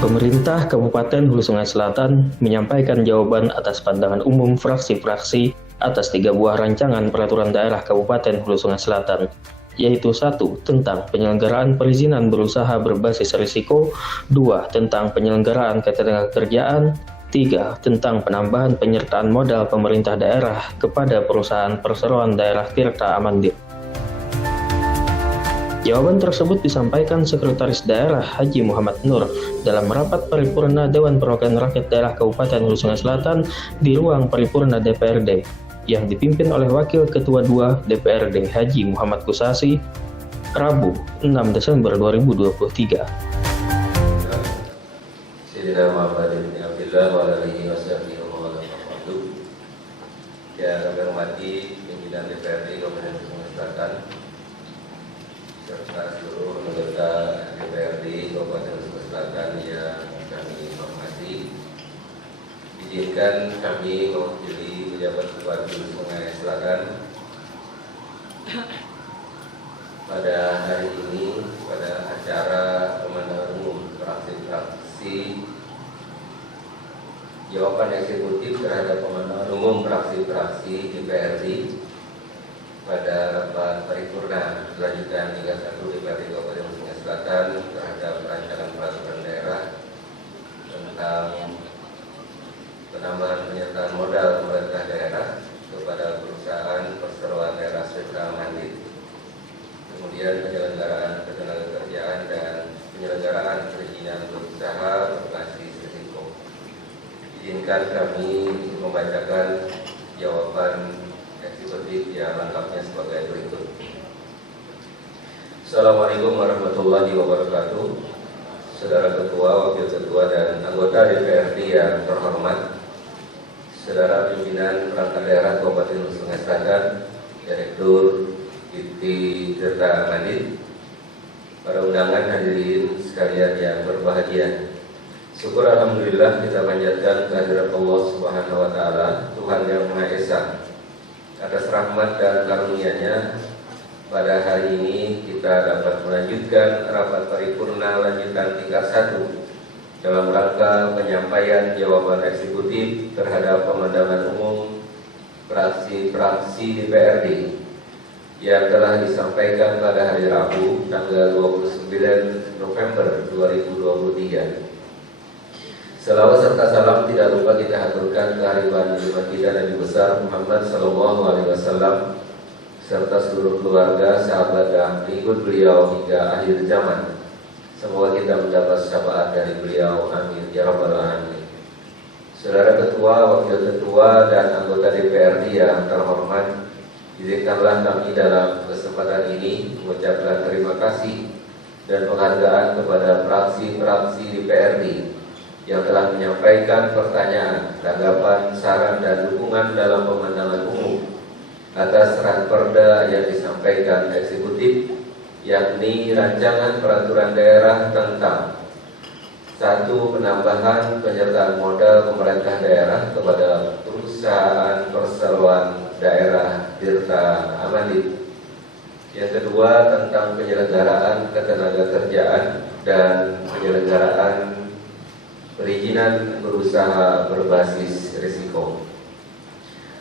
Pemerintah Kabupaten Hulu Sungai Selatan menyampaikan jawaban atas pandangan umum fraksi-fraksi atas 3 buah rancangan peraturan daerah Kabupaten Hulu Sungai Selatan, yaitu 1. Tentang penyelenggaraan perizinan berusaha berbasis risiko, 2. Tentang penyelenggaraan ketenagakerjaan, 3. Tentang penambahan penyertaan modal pemerintah daerah kepada perusahaan perseroan daerah Tirta Amandit. Jawaban tersebut disampaikan Sekretaris Daerah Haji Muhammad Nur dalam rapat paripurna Dewan Perwakilan Rakyat Daerah Kabupaten Hulu Sungai Selatan di ruang paripurna DPRD yang dipimpin oleh Wakil Ketua II DPRD Haji Muhammad Kusasi, Rabu 6 Desember 2023. Yang kami hormati pimpinan DPRD Kabupaten Hulu Sungai Selatan serta seluruh anggota DPRD Kabupaten Hulu Sungai Selatan yang kami hormati, izinkan kami mewakili pejabat Bupati Hulu Sungai Selatan pada hari ini pada acara pemandangan umum fraksi-fraksi jawaban eksekutif terhadap pemandangan umum fraksi-fraksi DPRD pada rapat paripurna lanjutan 31 DPRD Kabupaten Hulu Sungai Selatan terhadap rancangan peraturan daerah tentang penambahan penyertaan modal pemerintah daerah kepada perusahaan perseroan daerah Tirta Amandit, kemudian penyelenggaraan ketenagakerjaan dan penyelenggaraan perizinan berusaha berbasis risiko. Izinkan kami membacakan jawaban eksekutif yang lengkapnya sebagai berikut. Assalamualaikum warahmatullahi wabarakatuh. Saudara Ketua, Wakil Ketua, dan anggota DPRD yang terhormat, Saudara Pimpinan Perangkat Daerah Kabupaten Hulu Sungai Selatan, Direktur IT Tirta Amandit, para undangan hadirin sekalian yang berbahagia. Syukur alhamdulillah kita panjatkan kehadirat Allah Subhanahu wa taala, Tuhan yang Maha Esa, atas rahmat dan karunia-Nya. Pada hari ini kita dapat melanjutkan rapat paripurna lanjutan tingkat 1 dalam rangka penyampaian jawaban eksekutif terhadap pemandangan umum fraksi-fraksi DPRD yang telah disampaikan pada hari Rabu tanggal 29 November 2023. Selawat serta salam tidak lupa kita haturkan kehadiran junjungan kita Nabi besar Muhammad Sallallahu Alaihi Wasallam serta seluruh keluarga, sahabat dan pengikut beliau hingga akhir zaman. Semoga kita mendapat syafaat dari beliau. Amin ya rabbal alamin. Saudara Ketua, Wakil Ketua, dan anggota DPRD yang terhormat, izinkanlah kami dalam kesempatan ini mengucapkan terima kasih dan penghargaan kepada fraksi-fraksi DPRD yang telah menyampaikan pertanyaan, tanggapan, saran, dan dukungan dalam pemandangan umum atas ranperda yang disampaikan eksekutif, yakni rancangan peraturan daerah tentang 1. Penambahan penyertaan modal pemerintah daerah kepada perusahaan perseroan daerah Tirta Amandit. Yang kedua, tentang penyelenggaraan ketenagakerjaan dan penyelenggaraan perizinan berusaha berbasis risiko.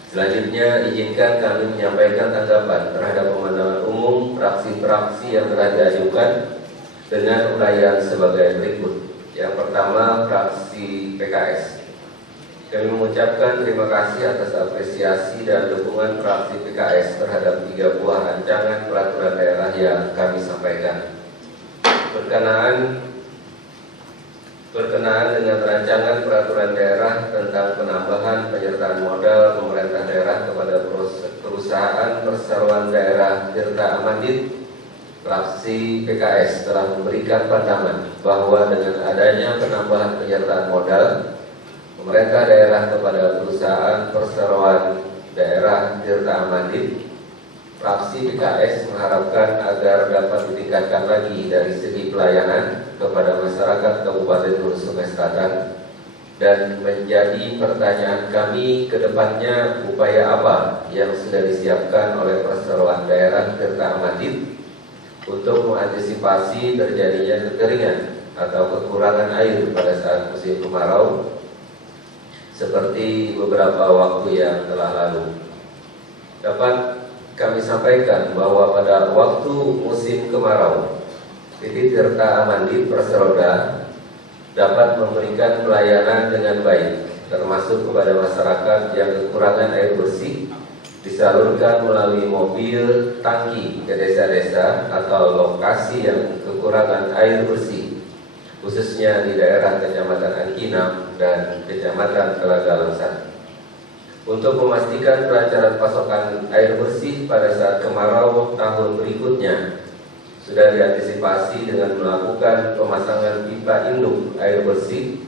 Selanjutnya, izinkan kami menyampaikan tanggapan terhadap pemandangan umum fraksi-fraksi yang telah diajukan dengan uraian sebagai berikut. Yang pertama, fraksi PKS. Kami mengucapkan terima kasih atas apresiasi dan dukungan fraksi PKS terhadap 3 buah rancangan peraturan daerah yang kami sampaikan. Berkenaan dengan rancangan peraturan daerah tentang penambahan penyertaan modal pemerintah daerah kepada perusahaan perseroan daerah Tirta Amandit, fraksi PKS telah memberikan pandangan bahwa dengan adanya penambahan penyertaan modal pemerintah daerah kepada perusahaan perseroan daerah Tirta Amandit, fraksi PKS mengharapkan agar dapat ditingkatkan lagi dari segi pelayanan kepada masyarakat Kabupaten Hulu Sungai Selatan, dan menjadi pertanyaan kami ke depannya upaya apa yang sudah disiapkan oleh perseroan daerah Tirta Amandit untuk mengantisipasi terjadinya kekeringan atau kekurangan air pada saat musim kemarau, seperti beberapa waktu yang telah lalu. Dapat kami sampaikan bahwa pada waktu musim kemarau, PT Tirta Amandi Perseroda dapat memberikan pelayanan dengan baik, termasuk kepada masyarakat yang kekurangan air bersih, disalurkan melalui mobil tangki ke desa-desa atau lokasi yang kekurangan air bersih, khususnya di daerah Kecamatan Angkinam dan Kecamatan Telaga Langsan. Untuk memastikan kelancaran pasokan air bersih pada saat kemarau tahun berikutnya, sudah diantisipasi dengan melakukan pemasangan pipa induk air bersih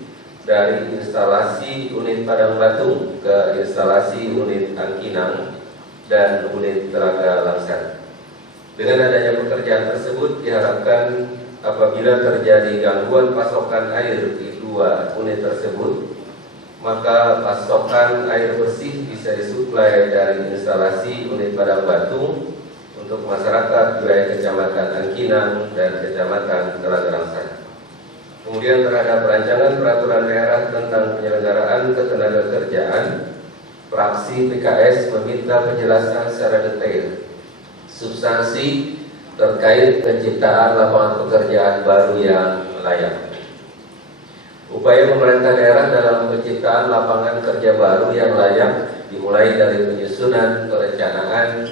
dari instalasi unit Padang Batu ke instalasi unit Angkinang dan unit Telaga Langsan. Dengan adanya pekerjaan tersebut diharapkan apabila terjadi gangguan pasokan air di dua unit tersebut, maka pasokan air bersih bisa disuplai dari instalasi unit Padang Batu untuk masyarakat wilayah Kecamatan Angkinang dan Kecamatan Telaga Langsan. Kemudian terhadap rancangan peraturan daerah tentang penyelenggaraan ketenagakerjaan, fraksi PKS meminta penjelasan secara detail substansi terkait penciptaan lapangan pekerjaan baru yang layak. Upaya pemerintah daerah dalam penciptaan lapangan kerja baru yang layak dimulai dari penyusunan perencanaan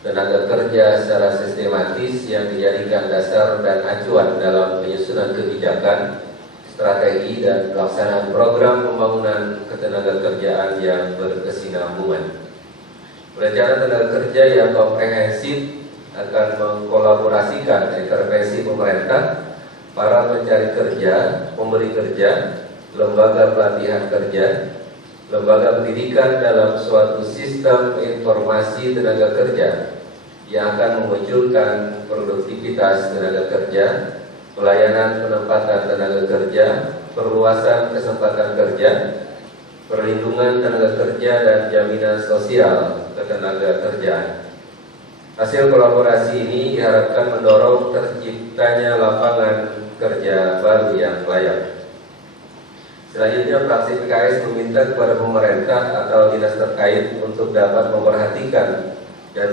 tenaga kerja secara sistematis yang dijadikan dasar dan acuan dalam penyusunan kebijakan, strategi, dan pelaksanaan program pembangunan ketenagakerjaan yang berkesinambungan. Perencanaan tenaga kerja yang komprehensif akan mengkolaborasikan intervensi pemerintah, para pencari kerja, pemberi kerja, lembaga pelatihan kerja, lembaga pendidikan dalam suatu sistem informasi tenaga kerja yang akan memunculkan produktivitas tenaga kerja, pelayanan penempatan tenaga kerja, perluasan kesempatan kerja, perlindungan tenaga kerja, dan jaminan sosial ketenaga kerjaan. Hasil kolaborasi ini diharapkan mendorong terciptanya lapangan kerja baru yang layak. Selanjutnya, fraksi PKS meminta kepada pemerintah atau dinas terkait untuk dapat memperhatikan dan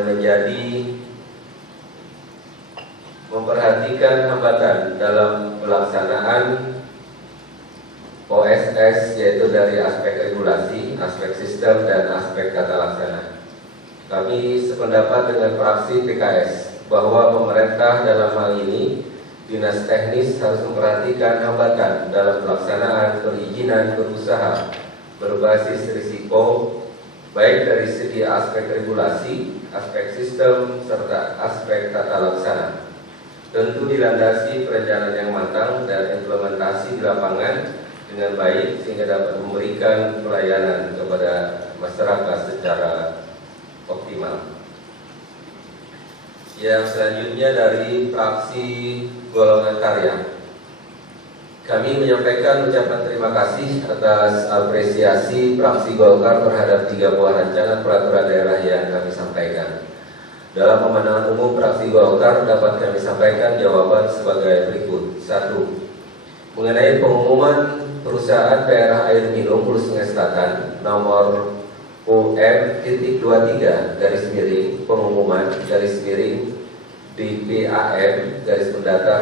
memperhatikan hambatan dalam pelaksanaan OSS, yaitu dari aspek regulasi, aspek sistem, dan aspek tata laksana. Kami sependapat dengan fraksi PKS bahwa pemerintah dalam hal ini, dinas teknis, harus memperhatikan hambatan dalam pelaksanaan perizinan berusaha berbasis risiko, baik dari segi aspek regulasi, aspek sistem, serta aspek tata laksana. Tentu dilandasi perencanaan yang matang dan implementasi di lapangan dengan baik sehingga dapat memberikan pelayanan kepada masyarakat secara optimal. Yang selanjutnya dari fraksi Golongan Karya, kami menyampaikan ucapan terima kasih atas apresiasi fraksi Golkar terhadap 3 buah rancangan peraturan daerah yang kami sampaikan. Dalam pemandangan umum fraksi Golkar dapat kami sampaikan jawaban sebagai berikut. 1. Mengenai pengumuman perusahaan daerah air minum Hulu Sungai Selatan nomor UM.23 pengumuman DPAM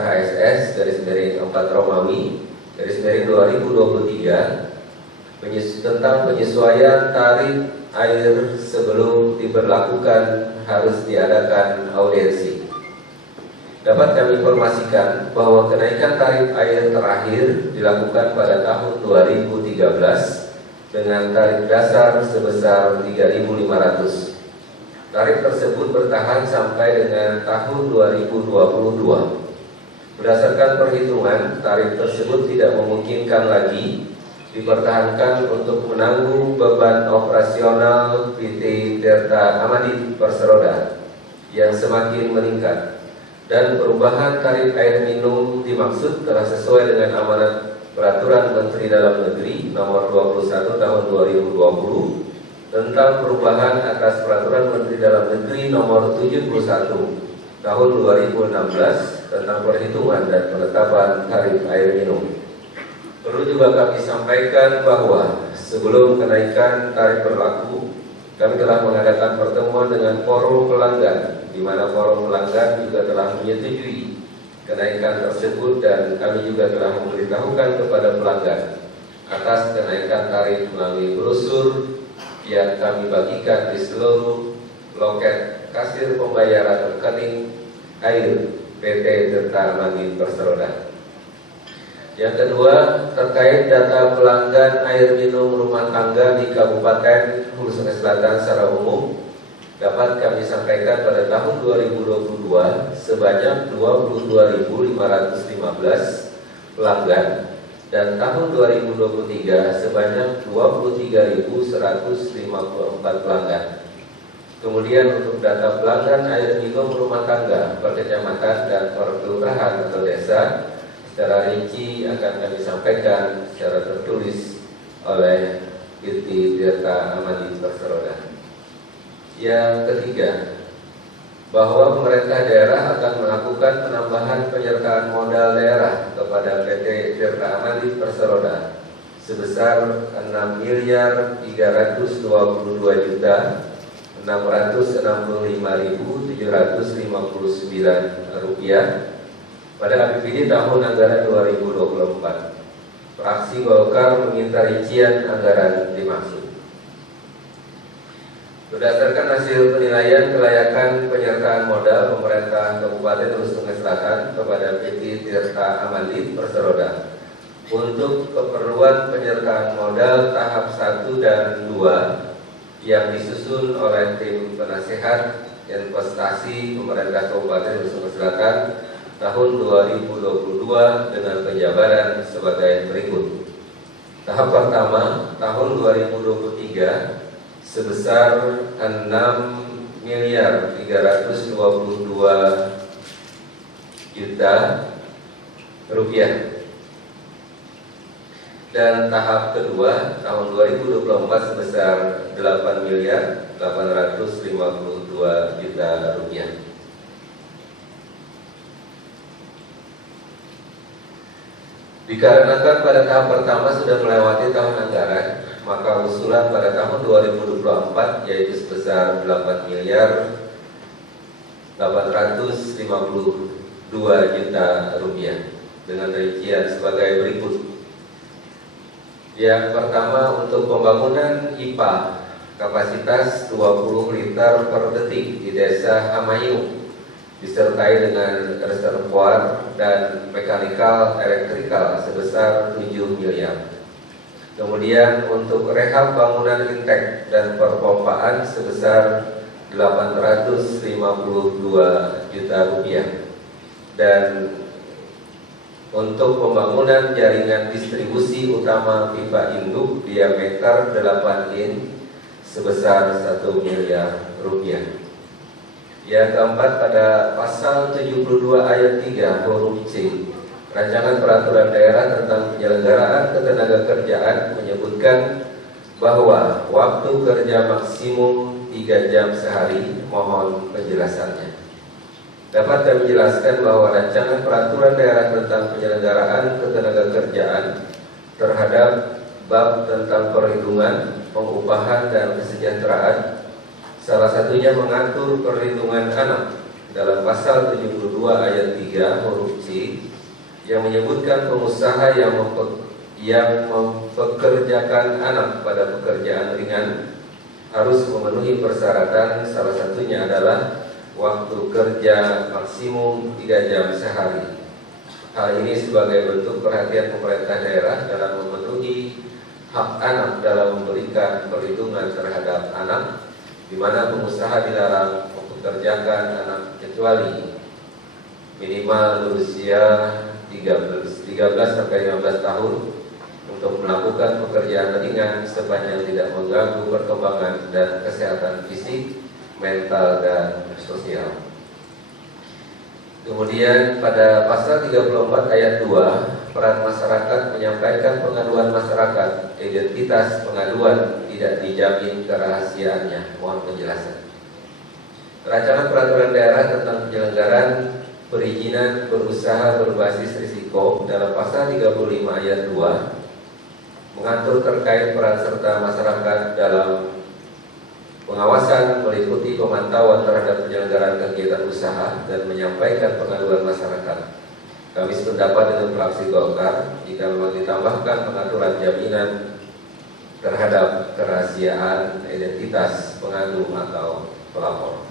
HSS 4 Romawi 2023 tentang penyesuaian tarif air sebelum diberlakukan harus diadakan audiensi. Dapat kami informasikan bahwa kenaikan tarif air terakhir dilakukan pada tahun 2013 dengan tarif dasar sebesar 3.500. Tarif tersebut bertahan sampai dengan tahun 2022. Berdasarkan perhitungan, tarif tersebut tidak memungkinkan lagi dipertahankan untuk menanggung beban operasional PT Tirta Amandi Perseroda yang semakin meningkat, dan perubahan tarif air minum dimaksud telah sesuai dengan amanat Peraturan Menteri Dalam Negeri Nomor 21 Tahun 2020 tentang perubahan atas Peraturan Menteri Dalam Negeri Nomor 71 Tahun 2016 tentang perhitungan dan penetapan tarif air minum. Perlu juga kami sampaikan bahwa sebelum kenaikan tarif berlaku, kami telah mengadakan pertemuan dengan forum pelanggan, di mana forum pelanggan juga telah menyetujui kenaikan tersebut, dan kami juga telah memberitahukan kepada pelanggan atas kenaikan tarif melalui brosur yang kami bagikan di seluruh loket kasir pembayaran rekening air PT Tirta Mandiri Perseroda. Yang kedua, terkait data pelanggan air minum rumah tangga di Kabupaten Hulu Sungai Selatan secara umum, dapat kami sampaikan pada tahun 2022 sebanyak 22.515 pelanggan, dan tahun 2023 sebanyak 23.154 pelanggan. Kemudian untuk data pelanggan air minum rumah tangga per kecamatan dan per kelurahan atau desa, secara rinci akan kami sampaikan secara tertulis oleh PT Tirta Mandiri Perseroda. Yang ketiga, bahwa pemerintah daerah akan melakukan penambahan penyertaan modal daerah kepada PT Tirta Mandiri Perseroda sebesar Rp6.312.665.759 pada APBD tahun anggaran 2024. Fraksi Golkar meminta rincian anggaran dimaksud. Berdasarkan hasil penilaian kelayakan penyertaan modal pemerintah Kabupaten Hulu Sungai Selatan kepada PT Tirta Mandiri Perseroda untuk keperluan penyertaan modal tahap 1 dan 2 yang disusun oleh tim penasehat investasi pemerintah Kabupaten Hulu Sungai Selatan tahun 2022 dengan penjabaran sebagai berikut. Tahap pertama tahun 2023 sebesar 6.322.000.000 rupiah, dan tahap kedua tahun 2024 sebesar 8.852.000.000 rupiah. Dikarenakan pada tahap pertama sudah melewati tahun anggaran, maka usulan pada tahun 2024 yaitu sebesar 8.852.000.000 rupiah dengan rincian sebagai berikut. Yang pertama, untuk pembangunan IPA kapasitas 20 liter per detik di Desa Hamayu disertai dengan reservoir dan mekanikal elektrikal sebesar 7 miliar. Kemudian untuk rehab bangunan lintek dan perpompaan sebesar 852 juta rupiah, dan untuk pembangunan jaringan distribusi utama pipa induk diameter 8 in sebesar 1 miliar rupiah. Yang keempat, pada pasal 72 ayat 3 huruf C Rancangan Peraturan Daerah tentang Penyelenggaraan Ketenagakerjaan menyebutkan bahwa waktu kerja maksimum 3 jam sehari. Mohon penjelasannya. Dapat kami jelaskan bahwa Rancangan Peraturan Daerah tentang Penyelenggaraan Ketenagakerjaan terhadap bab tentang perlindungan, pengupahan, dan kesejahteraan salah satunya mengatur perlindungan anak dalam pasal 72 ayat 3 huruf C yang menyebutkan pengusaha yang mempekerjakan anak pada pekerjaan ringan harus memenuhi persyaratan, salah satunya adalah waktu kerja maksimum 3 jam sehari. Hal ini sebagai bentuk perhatian pemerintah daerah dalam memenuhi hak anak dalam memberikan perlindungan terhadap anak, di mana pengusaha dilarang mempekerjakan anak kecuali minimal berusia 13 sampai 15 tahun untuk melakukan pekerjaan ringan sepanjang tidak mengganggu perkembangan dan kesehatan fisik, mental, dan sosial. Kemudian pada pasal 34 ayat 2, peran masyarakat menyampaikan pengaduan masyarakat, identitas pengaduan tidak dijamin kerahasiaannya. Mohon penjelasan. Rancangan Peraturan Daerah tentang Penyelenggaraan perizinan berusaha berbasis risiko dalam pasal 35 ayat 2 mengatur terkait peran serta masyarakat dalam pengawasan meliputi pemantauan terhadap penyelenggaraan kegiatan usaha dan menyampaikan pengaduan masyarakat. Kami sependapat dengan fraksi Golkar jika memang ditambahkan pengaturan jaminan terhadap kerahasiaan identitas pengadu atau pelapor.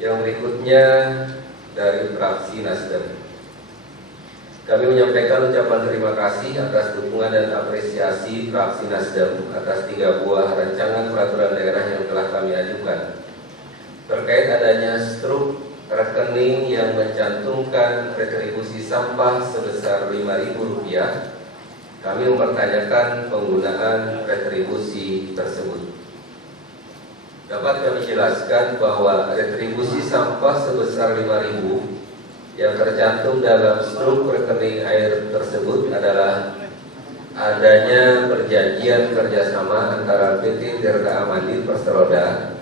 Yang berikutnya dari fraksi Nasdem. Kami menyampaikan ucapan terima kasih atas dukungan dan apresiasi fraksi Nasdem atas 3 buah rancangan peraturan daerah yang telah kami ajukan. Terkait adanya struk rekening yang mencantumkan retribusi sampah sebesar Rp5.000, kami mempertanyakan penggunaan retribusi tersebut. Dapat kami jelaskan bahwa retribusi sampah sebesar Rp5.000 yang tercantum dalam struk rekening air tersebut adalah adanya perjanjian kerjasama antara PT Tirta Amandit Perseroda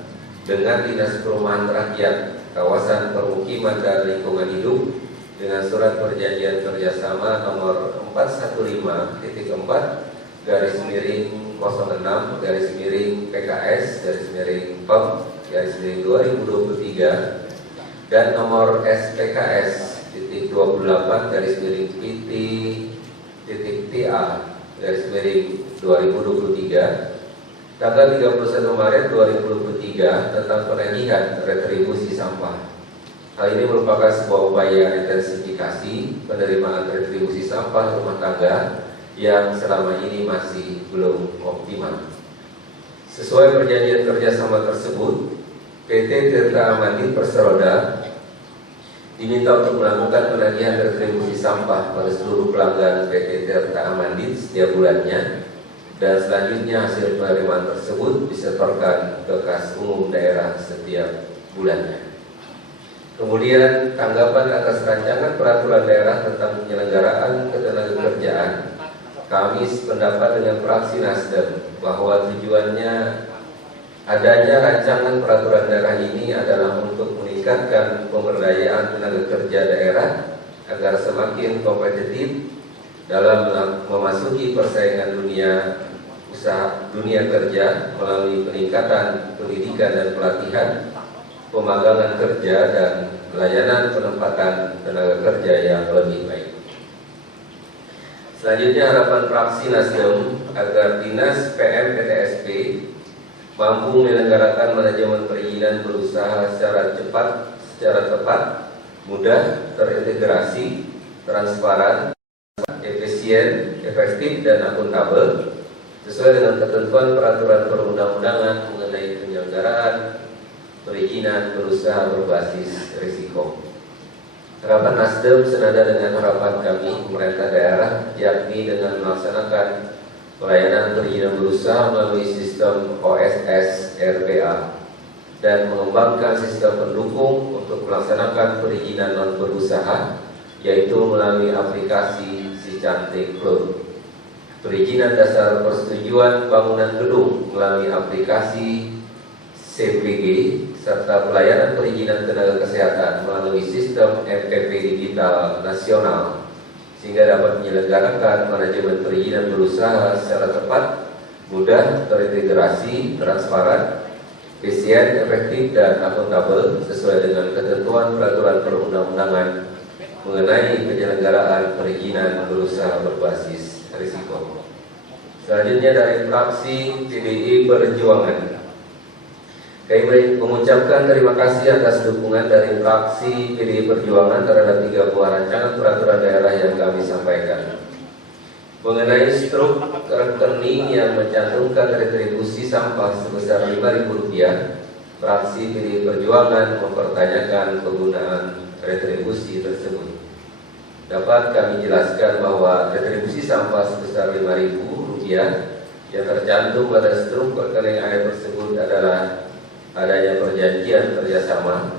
dengan Dinas Perumahan Rakyat Kawasan Permukiman dan Lingkungan Hidup dengan surat perjanjian kerjasama nomor 415-06-PKS-PEM-2023 dan nomor SPKS-PT-PT-TA-2023 tanggal 31 Maret 2023 tentang penagihan retribusi sampah. Hal ini merupakan sebuah upaya intensifikasi penerimaan retribusi sampah rumah tangga yang selama ini masih belum optimal. Sesuai perjanjian kerjasama tersebut, PT Tirta Amandit Perseroda diminta untuk melakukan penagihan retribusi sampah pada seluruh pelanggan PT Tirta Amandit setiap bulannya, dan selanjutnya hasil penerimaan tersebut disetorkan ke kas umum daerah setiap bulannya. Kemudian tanggapan atas rancangan peraturan daerah tentang penyelenggaraan ketenagakerjaan, kami sependapat dengan fraksi Nasdem bahwa tujuannya adanya rancangan peraturan daerah ini adalah untuk meningkatkan pemberdayaan tenaga kerja daerah agar semakin kompetitif dalam memasuki persaingan dunia kerja melalui peningkatan pendidikan dan pelatihan, pemagangan kerja dan layanan penempatan tenaga kerja yang lebih baik. Selanjutnya harapan fraksi Nasdem agar Dinas PM-PTSP mampu menyelenggarakan manajemen perizinan berusaha secara tepat, mudah, terintegrasi, transparan, efisien, efektif, dan akuntabel sesuai dengan ketentuan peraturan perundang-undangan mengenai penyelenggaraan perizinan berusaha berbasis risiko. Harapan Nasdem senada dengan harapan kami pemerintah daerah, yakni dengan melaksanakan pelayanan perizinan berusaha melalui sistem OSS RPA dan mengembangkan sistem pendukung untuk melaksanakan perizinan non berusaha, yaitu melalui aplikasi Si Cantik Cloud, perizinan dasar persetujuan bangunan gedung melalui aplikasi CPG, serta pelayanan perizinan tenaga kesehatan melalui sistem MPP digital nasional, sehingga dapat menyelenggarakan manajemen perizinan berusaha secara tepat, mudah, terintegrasi, transparan, efisien, efektif, dan akuntabel sesuai dengan ketentuan peraturan perundang-undangan mengenai penyelenggaraan perizinan berusaha berbasis risiko. Selanjutnya dari fraksi PDI Perjuangan, kami mengucapkan terima kasih atas dukungan dari fraksi PDI Perjuangan terhadap 3 buah rancangan peraturan daerah yang kami sampaikan. Mengenai struk rekening yang mencantumkan retribusi sampah sebesar Rp5.000, fraksi PDI Perjuangan mempertanyakan penggunaan retribusi tersebut. Dapat kami jelaskan bahwa retribusi sampah sebesar Rp5.000 yang tercantum pada struk rekening air tersebut adalah adanya perjanjian kerjasama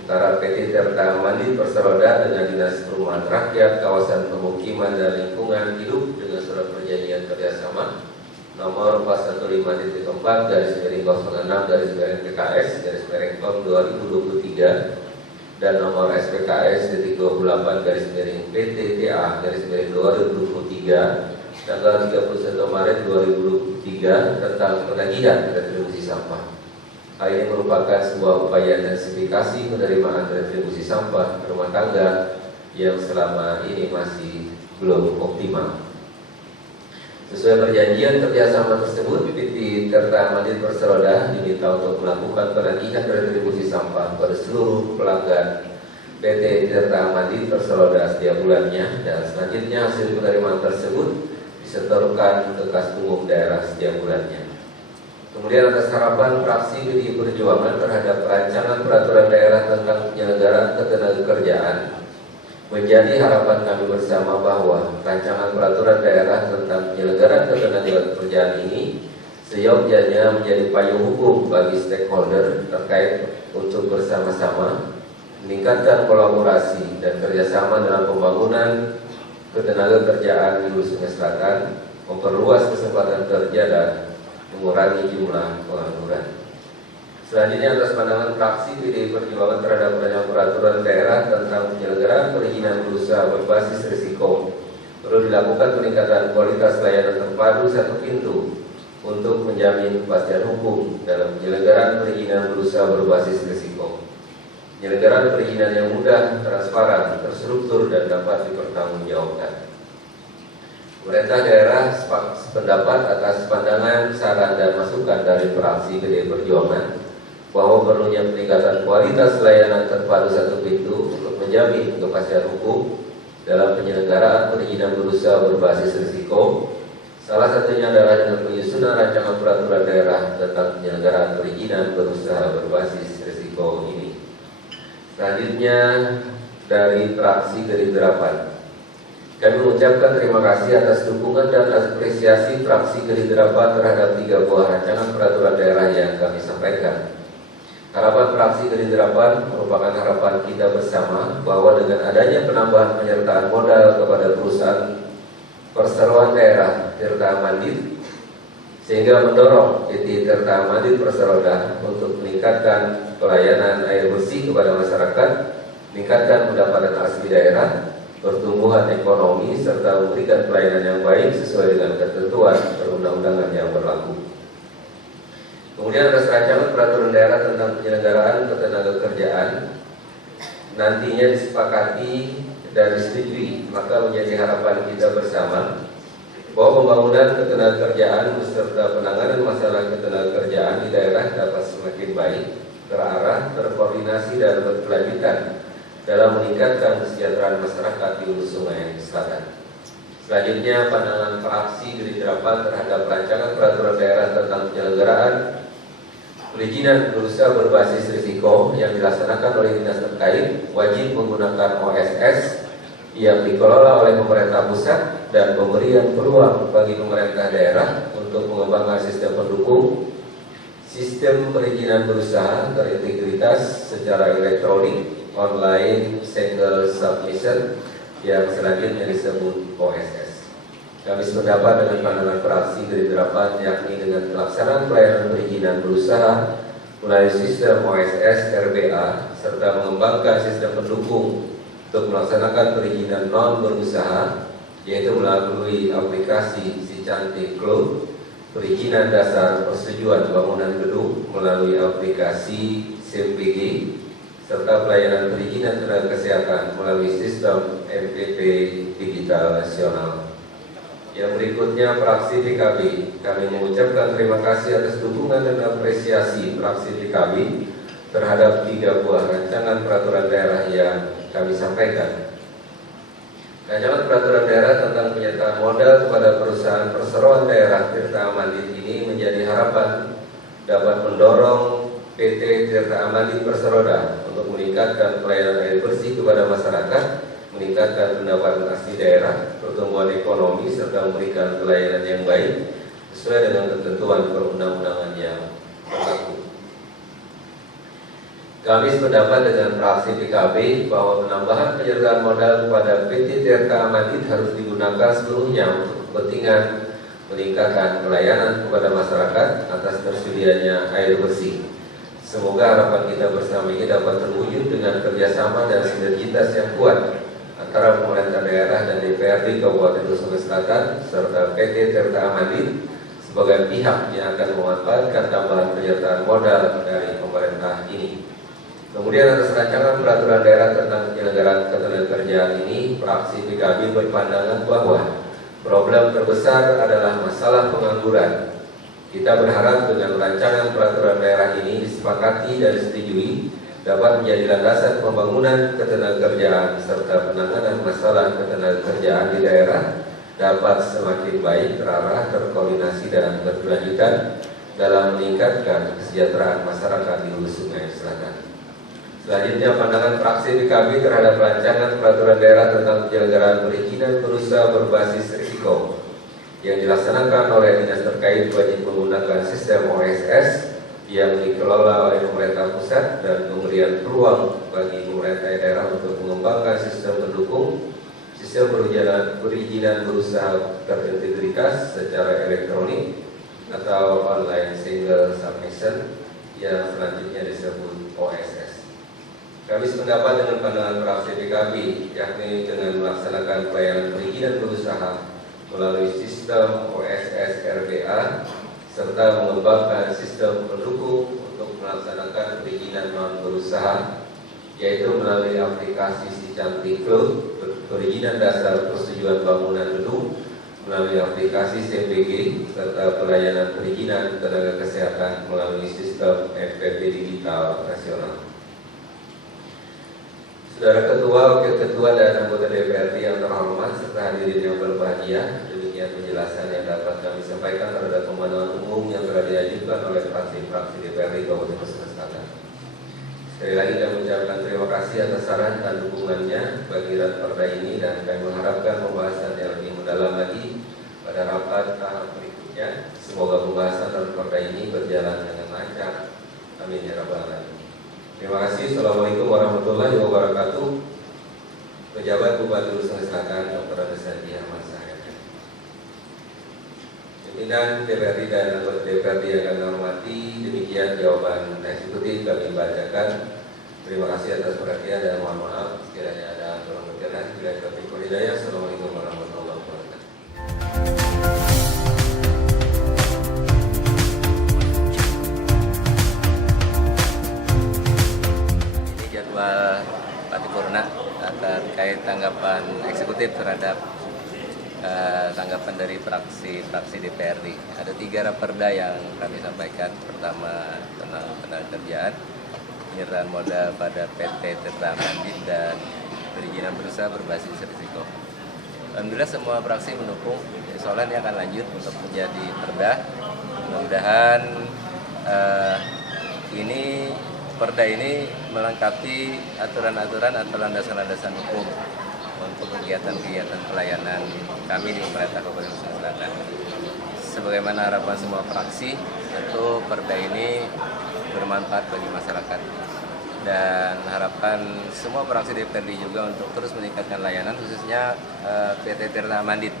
antara PT Tirta Amandit Perseroda dengan Dinas Perumahan Rakyat Kawasan Permukiman dan Lingkungan Hidup dengan surat perjanjian kerjasama nomor 415.4/06/PKS/PEM 2023 dan nomor SPKS 28/PTTA/2023 tanggal 31 Maret 2023 tentang penagihan retribusi sampah. Hal ini merupakan sebuah upaya intensifikasi penerimaan retribusi sampah rumah tangga yang selama ini masih belum optimal. Sesuai perjanjian kerjasama tersebut, PT Tirta Mandiri Perseroda diminta untuk melakukan penagihan retribusi sampah pada seluruh pelanggan PT Tirta Mandiri Perseroda setiap bulannya, dan selanjutnya hasil penerimaan tersebut disetorkan ke kas umum daerah setiap bulannya. Kemudian atas harapan fraksi PDI Perjuangan terhadap rancangan peraturan daerah tentang penyelenggaraan ketenagakerjaan, menjadi harapan kami bersama bahwa rancangan peraturan daerah tentang penyelenggaraan ketenagakerjaan ini seyogyanya menjadi payung hukum bagi stakeholder terkait untuk bersama-sama meningkatkan kolaborasi dan kerjasama dalam pembangunan ketenagakerjaan di Hulu Sungai Selatan, memperluas kesempatan kerja dan mengurangi jumlah pengangguran. Selanjutnya atas pandangan fraksi PDI Perjuangan terhadap rancangan peraturan daerah tentang penyelenggaraan perizinan berusaha berbasis risiko, perlu dilakukan peningkatan kualitas layanan terpadu satu pintu untuk menjamin kepastian hukum dalam penyelenggaraan perizinan berusaha berbasis risiko. Penyelenggaraan perizinan yang mudah, transparan, terstruktur dan dapat dipertanggungjawabkan. Pemerintah daerah sependapat atas pandangan, saran, dan masukan dari fraksi PDI Perjuangan bahwa perlunya peningkatan kualitas layanan terpadu satu pintu untuk menjamin kepastian hukum dalam penyelenggaraan perizinan berusaha berbasis risiko. Salah satunya adalah dengan penyusunan rancangan peraturan daerah tentang penyelenggaraan perizinan berusaha berbasis risiko ini. Selanjutnya dari fraksi Gerindra PAN, kami mengucapkan terima kasih atas dukungan dan apresiasi fraksi Gerindra PAN terhadap 3 buah rancangan peraturan daerah yang kami sampaikan. Harapan fraksi Gerindra PAN merupakan harapan kita bersama bahwa dengan adanya penambahan penyertaan modal kepada perusahaan perseroan daerah Tirta Mandiri, sehingga mendorong PT Tirta Mandiri Perseroda untuk meningkatkan pelayanan air bersih kepada masyarakat, meningkatkan pendapatan asli daerah, pertumbuhan ekonomi, serta memberikan pelayanan yang baik sesuai dengan ketentuan perundang-undangan yang berlaku. Kemudian atas rancangan peraturan daerah tentang penyelenggaraan ketenagakerjaan nantinya disepakati dan disetujui, maka menjadi harapan kita bersama bahwa pembangunan ketenagakerjaan beserta penanganan masalah ketenagakerjaan di daerah dapat semakin baik, terarah, terkoordinasi dan berkelanjutan dalam meningkatkan kesejahteraan masyarakat di Hulu Sungai Selatan. Selanjutnya pandangan fraksi Gerindra PAN terhadap rancangan peraturan daerah tentang penyelenggaraan perizinan berusaha berbasis risiko yang dilaksanakan oleh dinas terkait wajib menggunakan OSS yang dikelola oleh pemerintah pusat dan pemberian peluang bagi pemerintah daerah untuk mengembangkan sistem pendukung sistem perizinan berusaha terintegritas secara elektronik online single submission yang selanjutnya disebut OSS. Kami sependapat dengan pandangan fraksi Gerindra PAN, yakni dengan pelaksanaan pelayanan perizinan berusaha melalui sistem OSS RBA serta mengembangkan sistem pendukung untuk melaksanakan perizinan non berusaha, yaitu melalui aplikasi Si Cantik Cloud, perizinan dasar persetujuan bangunan gedung melalui aplikasi SIMPG, serta pelayanan perizinan tenaga kesehatan melalui sistem MPP Digital Nasional. Yang berikutnya fraksi PKB, kami mengucapkan terima kasih atas dukungan dan apresiasi fraksi PKB terhadap 3 buah rancangan peraturan daerah yang kami sampaikan. Rancangan peraturan daerah tentang penyertaan modal kepada perusahaan perseroan daerah Tirta Mandiri ini menjadi harapan dapat mendorong PT Tirta Mandiri Perseroda untuk meningkatkan pelayanan air bersih kepada masyarakat, meningkatkan pendapatan asli daerah, pertumbuhan ekonomi, serta memberikan pelayanan yang baik sesuai dengan ketentuan perundang-undangan yang berlaku. Kami sependapat dengan fraksi PKB bahwa penambahan penyertaan modal kepada PT Tirta Mandiri harus digunakan seluruhnya untuk kepentingan meningkatkan pelayanan kepada masyarakat atas tersedianya air bersih, Semoga harapan kita bersama ini dapat terwujud dengan kerjasama dan sinergitas yang kuat antara pemerintah daerah dan DPRD Kabupaten Sungai Selatan serta PT Tirta Amandit sebagai pihak yang akan memanfaatkan tambahan penyertaan modal dari pemerintah ini. Kemudian atas rancangan peraturan daerah tentang penyelenggaraan ketenagakerjaan ini, fraksi PKB berpandangan bahwa problem terbesar adalah masalah pengangguran. Kita berharap dengan rancangan peraturan daerah ini disepakati dan disetujui dapat menjadi landasan pembangunan ketenagakerjaan serta penanganan masalah ketenagakerjaan di daerah dapat semakin baik, terarah, terkoordinasi dan berkelanjutan dalam meningkatkan kesejahteraan masyarakat di Hulu Sungai Selatan. Selanjutnya, pandangan fraksi PKB terhadap rancangan peraturan daerah tentang penyelenggaraan perizinan berusaha berbasis risiko yang dilaksanakan oleh dinas terkait wajib menggunakan sistem OSS yang dikelola oleh pemerintah pusat dan pemberian peluang bagi pemerintah daerah untuk mengembangkan sistem pendukung sistem perizinan berusaha berintegritas secara elektronik atau online single submission yang selanjutnya disebut OSS. Kami sependapat dengan pandangan fraksi PKB, yakni dengan melaksanakan pelayanan perizinan berusaha melalui sistem OSS RBA serta mengembangkan sistem pendukung untuk melaksanakan perizinan non berusaha, yaitu melalui aplikasi Si Cantik Cloud, perizinan dasar persetujuan bangunan gedung melalui aplikasi CPG serta pelayanan perizinan tenaga kesehatan melalui sistem FPP digital nasional. Saudara Ketua, Wakil Ketua, dan anggota DPRD yang terhormat serta hadirin yang berbahagia, demikian penjelasan yang dapat kami sampaikan terhadap pemandangan umum yang telah diajukan oleh fraksi-fraksi DPRD Kabupaten Sungai Selatan. Sekali lagi kami mengucapkan terima kasih atas saran dan dukungannya bagi Perda ini, dan kami mengharapkan pembahasan yang lebih mendalam lagi pada rapat tahap berikutnya. Semoga pembahasan Perda ini berjalan dengan lancar. Amin ya rabbal alamin. Terima kasih. Assalamualaikum warahmatullahi wabarakatuh. Pejabat Bupati Hulu Sungai Selatan Dr. Andes Sandi Ahmad Sahyadi, pimpinan DPRD dan anggota DPRD yang kami hormati, demikian jawaban eksekutif kami bacakan. Terima kasih atas perhatian dan mohon maaf sekiranya ada kurang berkenan. Bila taufiq wal hidayah. Assalamualaikum warahmatullahi wabarakatuh. Ini jadwal paripurna terkait tanggapan eksekutif terhadap tanggapan dari fraksi DPRD. Ada 3 raperda yang kami sampaikan. Pertama tentang ketenagakerjaan, penyertaan modal pada PT Tirta Amandit, dan perizinan berusaha berbasis risiko. Alhamdulillah semua fraksi mendukung. Insyaallah ini akan lanjut untuk menjadi perda. Mudah-mudahan perda ini melengkapi aturan-aturan atau landasan-landasan hukum untuk kegiatan-kegiatan pelayanan kami di pemerintah Kabupaten Sungai Selatan. Sebagaimana harapan semua fraksi, tentu perda ini bermanfaat bagi masyarakat, dan harapan semua fraksi DPRD juga untuk terus meningkatkan layanan, khususnya PT Tirta Amandit,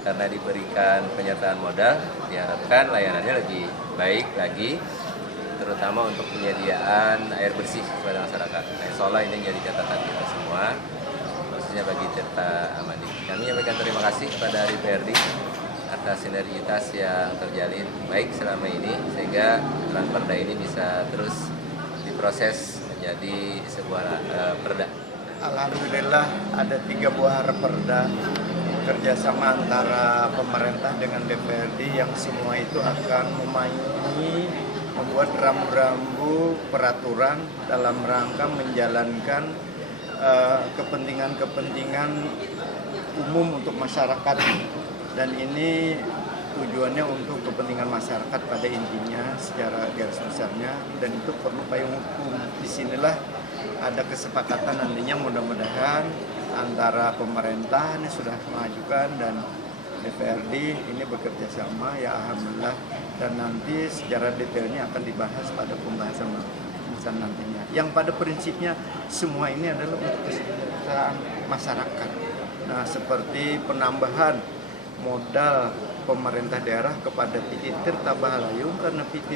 karena diberikan penyertaan modal, diharapkan layanannya lebih baik lagi, terutama untuk penyediaan air bersih kepada masyarakat. Nah, insyaallah ini menjadi catatan kita semua, khususnya bagi Tirta Amandit. Kami menyampaikan terima kasih kepada DPRD atas sinergitas yang terjalin baik selama ini, sehingga perda ini bisa terus diproses menjadi sebuah perda. Alhamdulillah ada 3 buah perda kerjasama antara pemerintah dengan DPRD yang semua itu akan membuat rambu-rambu peraturan dalam rangka menjalankan kepentingan-kepentingan umum untuk masyarakat, dan ini tujuannya untuk kepentingan masyarakat pada intinya secara garis besarnya, dan itu perlu payung hukum. Disinilah ada kesepakatan nantinya, mudah-mudahan antara pemerintah ini sudah mengajukan dan DPRD ini bekerja sama, ya alhamdulillah, dan nanti secara detailnya akan dibahas pada pembahasan nantinya. Yang pada prinsipnya semua ini adalah untuk kesejahteraan masyarakat. Nah, seperti penambahan modal pemerintah daerah kepada PT Tirta Bahalayung karena PT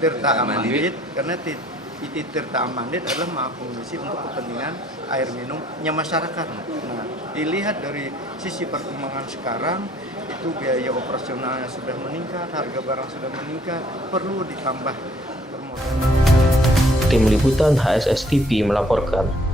Tirta Amandit karena PT Tirta Amandit adalah mengakomodasi untuk kepentingan air minumnya masyarakat. Nah, dilihat dari sisi perkembangan sekarang itu biaya operasionalnya sudah meningkat, harga barang sudah meningkat, perlu ditambah permodalan. Tim Liputan HSS TV melaporkan.